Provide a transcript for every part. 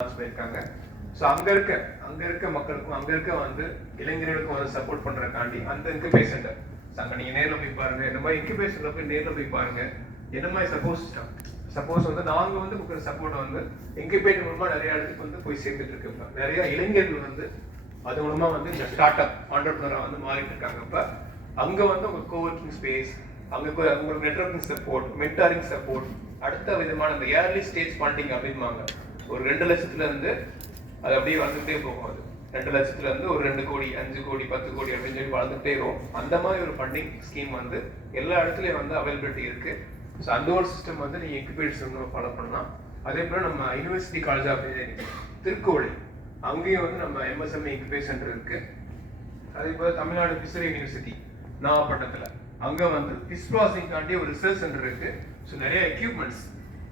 இருக்காங்க. ஸோ அங்க இருக்க மக்களுக்கும் அங்க இருக்க வந்து இளைஞர்களுக்கும் வந்து சப்போர்ட் பண்றதுக்காண்டி அந்த இன்குபேஷன் சென்டர் அங்க நீங்க நேர்ல போய் பாருங்க. இந்த மாதிரி இன்குபேஷன்ல போய் நேர்ல போய் பாருங்க. என்ன மாதிரி சப்போஸ் வந்து நாங்க வந்து கொடுக்குற சப்போர்ட் வந்து இன்குபேட் மூலமா நிறைய இடத்துக்கு வந்து போய் சேர்ந்துட்டு இருக்கு. நிறைய இளைஞர்கள் வந்து அது மூலமா வந்து இந்த ஸ்டார்ட் அப் ஆண்டர்பிரினரா வந்து மாறிட்டு இருக்காங்க. இப்ப அங்க வந்து உங்க கோவர்க்கிங் ஸ்பேஸ், அங்க உங்களுக்கு நெட்வொர்க்கிங் சப்போர்ட், மென்டாரிங் சப்போர்ட், அடுத்த விதமான இந்த ஏர்லி ஸ்டேஜ் ஃபண்டிங் அப்படிம்பாங்க. ஒரு 2 லட்சத்துல இருந்து அது அப்படியே வந்துட்டே போகும். அது 2 லட்சத்துல இருந்து ஒரு 2 கோடி, 5 கோடி, 10 கோடி அப்படின்னு சொல்லி வளர்ந்துட்டே இருக்கும். அந்த மாதிரி ஒரு ஃபண்டிங் ஸ்கீம் வந்து எல்லா இடத்துலயும் வந்து அவைலபிலிட்டி இருக்கு. ஸோ அந்த ஒரு சிஸ்டம் வந்து நீங்க இன்குபேஷன் ஃபாலோ பண்ணலாம். அதே போல நம்ம யூனிவர்சிட்டி காலேஜ் ஆஃப் இன்ஜினியரிங் திருக்கோவில், அங்கேயும் வந்து நம்ம எம்எஸ்எம்இ இன்குபேஷன் சென்டர் இருக்கு. அதே போல தமிழ்நாடு ஃபிஷரி யூனிவர்சிட்டி நாகப்பட்டினத்துல, அங்க வந்து ஃபிஷ் ப்ராசஸிங் காண்டி ஒரு ரிசர்ச் சென்டர் இருக்கு. ஸோ நிறைய எக்யூப்மெண்ட்ஸ்,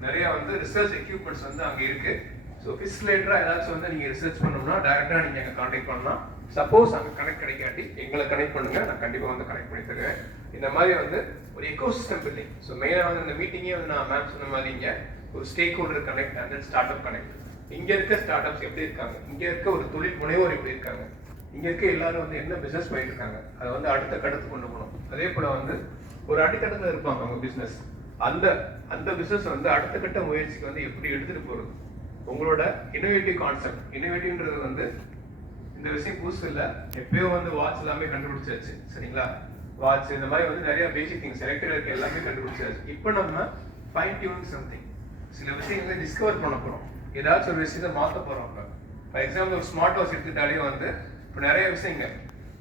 நிறைய வந்து ரிசர்ச் எக்யூப்மெண்ட்ஸ் வந்து அங்க இருக்கு. ஸோ ஃபிஷ் ரிலேட்டடா ஏதாச்சும் வந்து நீங்க ரிசர்ச் பண்ணணும்னா டைரக்டா நீங்க எங்க கான்டாக்ட் பண்ணலாம். சப்போஸ் அங்க கனெக்ட் கிடைக்காட்டி எங்களை கனெக்ட் பண்ணுங்க, நான் கண்டிப்பா வந்து கனெக்ட் பண்ணி தருவேன். இந்த மாதிரி வந்து ஒரு எக்கோசிஸ்டம் பில்டிங். ஸோ மெயினா வந்து இந்த மீட்டிங்கே வந்து நான் மேம் சொன்ன மாதிரி இங்க ஒரு stakeholder connect and start up connect. இங்க இருக்க ஸ்டார்ட் அப்ஸ் எப்படி இருக்காங்க, இங்க இருக்க ஒரு தொழில் முனைவோர் எப்படி இருக்காங்க, இங்க இருக்க எல்லாரும் வந்து என்ன பிசினஸ் பண்ணிட்டு இருக்காங்க, அதை வந்து அடுத்த கட்டத்துக்கு கொண்டு போகணும். அதே போல வந்து ஒரு அடித்தடத்துல இருப்பாங்க அவங்க பிசினஸ், அந்த பிசினஸ் வந்து அடுத்த கட்ட முயற்சிக்கு வந்து எப்படி எடுத்துட்டு போறது. உங்களோட இனோவேட்டிவ் கான்செப்ட், இனோவேட்டிவ்ன்றது வந்து இந்த விஷயம் புதுசு இல்ல, எப்பயோ வந்து வாட்ச் எல்லாமே கண்டுபிடிச்சாச்சு. சரிங்களா, வாட்ச் இந்த மாதிரி வந்து நிறைய பேசிக் திங்ஸ் எலக்ட்ரிக் எல்லாமே கண்டுபிடிச்சாச்சு. இப்போ நம்ம ஃபைன் டியூனிங் சம்திங், சில விஷயங்களை டிஸ்கவர் பண்ண போறோம், ஏதாச்சும் ஒரு விஷயத்தை மாற்ற போறோம். ஃபார் எக்ஸாம்பிள் ஒரு ஸ்மார்ட் ஹவுஸ் எடுத்துட்டாலே வந்து இப்போ நிறைய விஷயங்கள்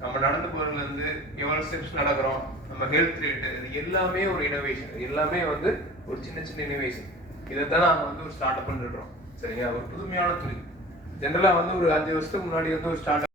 நம்ம நடந்து போறதுல இருந்து எவ்வளவு ஸ்டெப்ஸ் நடக்கிறோம், நம்ம ஹெல்த் ரேட், இது எல்லாமே ஒரு இனோவேஷன், எல்லாமே வந்து ஒரு சின்ன சின்ன இனோவேஷன். இதைத்தான் நாங்கள் வந்து ஒரு ஸ்டார்ட் அப் பண்ணிடுறோம். சரிங்களா, ஒரு புதுமையான தொழில். ஜென்ரலா வந்து ஒரு 5 வருஷத்துக்கு முன்னாடி வந்து ஒரு ஸ்டார்ட்